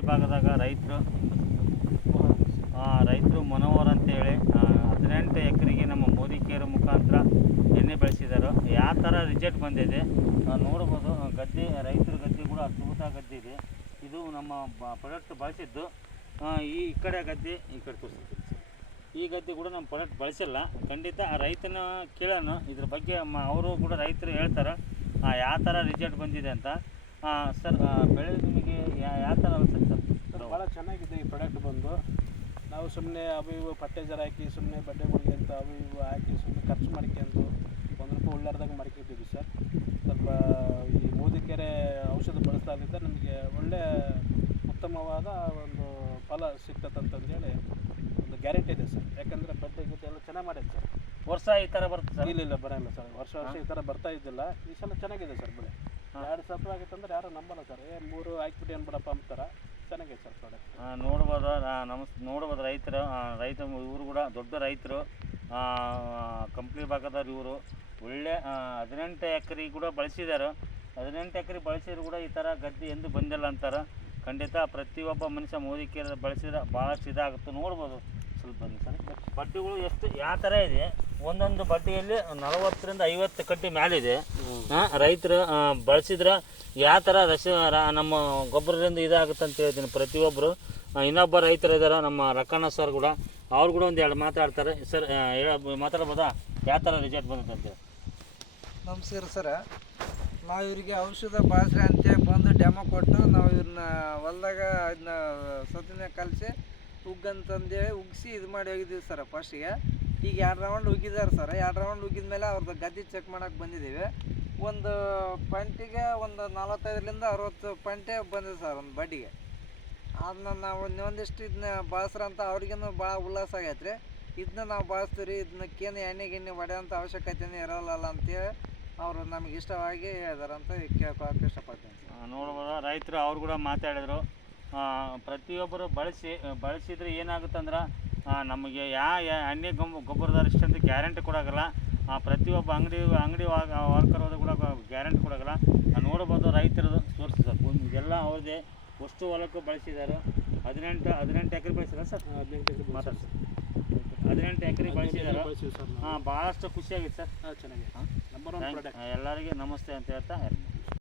ಕಂಪ್ಲಿ ಭಾಗದಾಗ ರೈತರು ಮನೋಹರ್ ಅಂತೇಳಿ 18 ಎಕರೆಗೆ ನಮ್ಮ ಮೋದಿ ಕೇರ್ ಮುಖಾಂತರ ಎಣ್ಣೆ ಬೆಳೆಸಿದ್ದಾರೆ. ಯಾವ ಥರ ರಿಸಲ್ಟ್ ಬಂದಿದೆ ನೋಡ್ಬೋದು. ಗದ್ದೆ ರೈತರ ಗದ್ದೆ ಕೂಡ ಅದ್ಭುತ ಗದ್ದೆ ಇದೆ. ಇದು ನಮ್ಮ ಪ್ರಾಡಕ್ಟ್ ಬಳಸಿದ್ದು. ಈ ಕಡೆ ಗದ್ದೆ ಈ ಕಡೆ ತೋರಿಸ್ತೀವಿ. ಈ ಗದ್ದೆ ಕೂಡ ನಮ್ಮ ಪ್ರಾಡಕ್ಟ್ ಬಳಸಿಲ್ಲ. ಖಂಡಿತ ಆ ರೈತನ ಕೇಳೋಣ ಇದ್ರ ಬಗ್ಗೆ. ಅವರು ಕೂಡ ರೈತರು ಹೇಳ್ತಾರೆ ಯಾವ ಥರ ರಿಸಲ್ಟ್ ಬಂದಿದೆ ಅಂತ. ಸರ್ ಬೆಳೆ ನಿಮಗೆ ಯಾವ ಥರ ಅನಿಸುತ್ತೆ ಸರ್? ಭಾಳ ಚೆನ್ನಾಗಿದೆ ಈ ಪ್ರಾಡಕ್ಟ್ ಬಂದು. ನಾವು ಸುಮ್ಮನೆ ಅವು ಇವು ಫರ್ಟೈಸರ್ ಹಾಕಿ ಸುಮ್ಮನೆ ಬಡ್ಡೆಗಳಿಗೆ ಅಂತ ಅವು ಇವು ಹಾಕಿ ಸುಮ್ಮನೆ ಖರ್ಚು ಮಾಡ್ಕೊಂಡು ₹1 ಉಳ್ಳಾರ್ದಾಗ ಮಾಡ್ಕೊತೀವಿ ಸರ್. ಸ್ವಲ್ಪ ಈ ಮೋದಿ ಕೆರೆ ಔಷಧ ಬಳಸ್ದಾಗಿದ್ದ ನಮಗೆ ಒಳ್ಳೆ ಉತ್ತಮವಾದ ಒಂದು ಫಲ ಸಿಗ್ತದಂತಂದೇಳಿ ಒಂದು ಗ್ಯಾರಂಟಿ ಇದೆ ಸರ್. ಯಾಕಂದರೆ ಬಡ್ಡೆ ಗಿಡ್ಡೆ ಎಲ್ಲ ಚೆನ್ನಾಗಿ ಮಾಡಿದೆ ಸರ್. ವರ್ಷ ಈ ಥರ ಬರುತ್ತೆ ಸರ್? ಇಲ್ಲ ಬರೋಲ್ಲ ಸರ್. ವರ್ಷ ಈ ಥರ ಬರ್ತಾ ಇದ್ದಿಲ್ಲ. ಈ ಸಲ ಚೆನ್ನಾಗಿದೆ ಸರ್ ಬೆಳೆ. 2,000 ಆಗಿತ್ತು ಅಂದ್ರೆ ಯಾರು ನಂಬಲ್ಲ ಸರ್. 3 ಹಾಕ್ಬಿಟ್ಟು ಏನು ಬಿಡಪ್ಪ ಅಂತಾರೆ. ಚೆನ್ನಾಗಿದೆ ಸರ್ ಪ್ರಾಡಕ್ಟ್. ನೋಡ್ಬೋದು ರೈತ ಇವರು ಕೂಡ ದೊಡ್ಡ ರೈತರು. ಕಂಪ್ಲಿ ಭಾಗದವ್ರು ಇವರು. ಒಳ್ಳೆ 18 ಎಕರೆ ಕೂಡ ಬಳಸಿದ್ದಾರೆ. 18 ಎಕರೆ ಬಳಸಿದ್ರು ಕೂಡ ಈ ಥರ ಗದ್ದೆ ಎಂದು ಬಂದಿಲ್ಲ ಅಂತಾರೆ. ಖಂಡಿತ ಪ್ರತಿಯೊಬ್ಬ ಮನುಷ್ಯ ಮೋದಿ ಕೇರ್ ಬಳಸಿದ್ರೆ ಭಾಳಷ್ಟು ಇದಾಗುತ್ತೆ. ನೋಡ್ಬೋದು ಸ್ವಲ್ಪ ಬನ್ನಿ ಸರ್. ಬಡ್ಡಿಗಳು ಎಷ್ಟು ಯಾವ ಥರ ಇದೆ, ಒಂದೊಂದು ಬಡ್ಡಿಯಲ್ಲಿ 40ರಿಂದ 50 ಕಡ್ಡಿ ಮೇಲಿದೆ. ರೈತರು ಬಳಸಿದ್ರೆ ಯಾವ ಥರ ನಮ್ಮ ಗೊಬ್ಬರದಿಂದ ಇದಾಗುತ್ತೆ ಅಂತ ಹೇಳ್ತೀನಿ. ಪ್ರತಿಯೊಬ್ಬರು ಇನ್ನೊಬ್ಬ ರೈತರು ಇದ್ದಾರೆ ನಮ್ಮ ರಕ್ಕಣ್ಣ ಸರ್ ಕೂಡ. ಅವ್ರು ಕೂಡ ಒಂದು 2 ಮಾತಾಡ್ತಾರೆ ಸರ್. ಮಾತಾಡ್ಬೋದಾ ಯಾವ ಥರ ರಿಸಲ್ಟ್ ಬಂದಿದೆ ಅಂತೇಳಿ? ನಮಸ್ಕಾರ ಸರ. ನಾವು ಇವರಿಗೆ ಔಷಧ ಬಳಸ್ರಿ ಅಂತೇಳಿ ಬಂದು ಡೆಮೋ ಕೊಟ್ಟು ನಾವು ಇವ್ರನ್ನ ಹೊಲ್ದಾಗ ಅದನ್ನ ಸತಿನ ಕಲಿಸಿ ಉಗ್ಗಂತಂದೇಳಿ ಉಗ್ಸಿ ಇದು ಮಾಡಿ ಹೋಗಿದ್ದೀವಿ ಸರ್ ಫಸ್ಟಿಗೆ. ಈಗ 2 ರೌಂಡ್ ಉಗಿದಾರೆ ಸರ್. 2 ರೌಂಡ್ ಉಗಿದ ಮೇಲೆ ಅವ್ರದ್ದು ಗದ್ದೆ ಚೆಕ್ ಮಾಡೋಕೆ ಬಂದಿದ್ದೀವಿ. ಒಂದು ಪಂಟಿಗೆ ಒಂದು 45ರಿಂದ 60 ಪಂಟೆ ಬಂದಿದೆ ಸರ್ ಒಂದು ಬಡ್ಡಿಗೆ. ಅದನ್ನ ನಾವು ಒಂದಿಷ್ಟು ಇದನ್ನ ಬಳಸ್ರಂತ ಅವ್ರಿಗೇನು ಭಾಳ ಉಲ್ಲಾಸ ಆಗೈತೆ ರೀ. ಇದನ್ನ ನಾವು ಬಳಸ್ತೀವಿ ರೀ. ಇದನ್ನಕ್ಕೇನು ಎಣ್ಣೆ ಗಿಣ್ಣೆ ಹೊಡೆಯೋಂಥ ಅವಶ್ಯಕತೆಯೂ ಇರೋಲ್ಲ ಅಂತೇಳಿ ಅವರು ನಮಗೆ ಇಷ್ಟವಾಗಿ ಹೇಳಿದಾರಂತ ಕೇಳ್ಕೊಳಕ್ಕೆ ಇಷ್ಟಪಡ್ತೀನಿ. ನೋಡ್ಬೋದು ರೈತರು ಅವ್ರು ಕೂಡ ಮಾತಾಡಿದರು. ಪ್ರತಿಯೊಬ್ಬರು ಬಳಸಿದ್ರೆ ಏನಾಗುತ್ತಂದ್ರೆ ನಮಗೆ ಎಣ್ಣೆ ಗೊಬ್ಬರದಾರ ಇಷ್ಟಂತ ಗ್ಯಾರಂಟಿ ಕೊಡೋಲ್ಲ. ಪ್ರತಿಯೊಬ್ಬ ಅಂಗಡಿ ವರ್ಕರ್ ಹೋದ ಕೂಡ ಗ್ಯಾರಂಟಿ ಕೊಡೋಲ್ಲ. ನೋಡ್ಬೋದು ರೈತರದು ತೋರಿಸಿ ಸರ್. ಇದೆಲ್ಲ ಅವ್ರದ್ದೇ ವಸ್ತು ಹೊಲಕ್ಕೂ ಬಳಸಿದ್ದಾರೆ. 18 ಎಕರೆ ಬಳಸಿದಾರೆ ಸರ್. 18 ಎಕರೆ ಮಾತಾಡ್ಸಿ. 18 ಎಕರೆ ಬಳಸಿದ್ದಾರೆ. ಭಾಳಷ್ಟು ಖುಷಿಯಾಗಿತ್ತು ಸರ್. ಚೆನ್ನಾಗಿದೆ. ಎಲ್ಲರಿಗೆ ನಮಸ್ತೆ ಅಂತ ಹೇಳ್ತಾ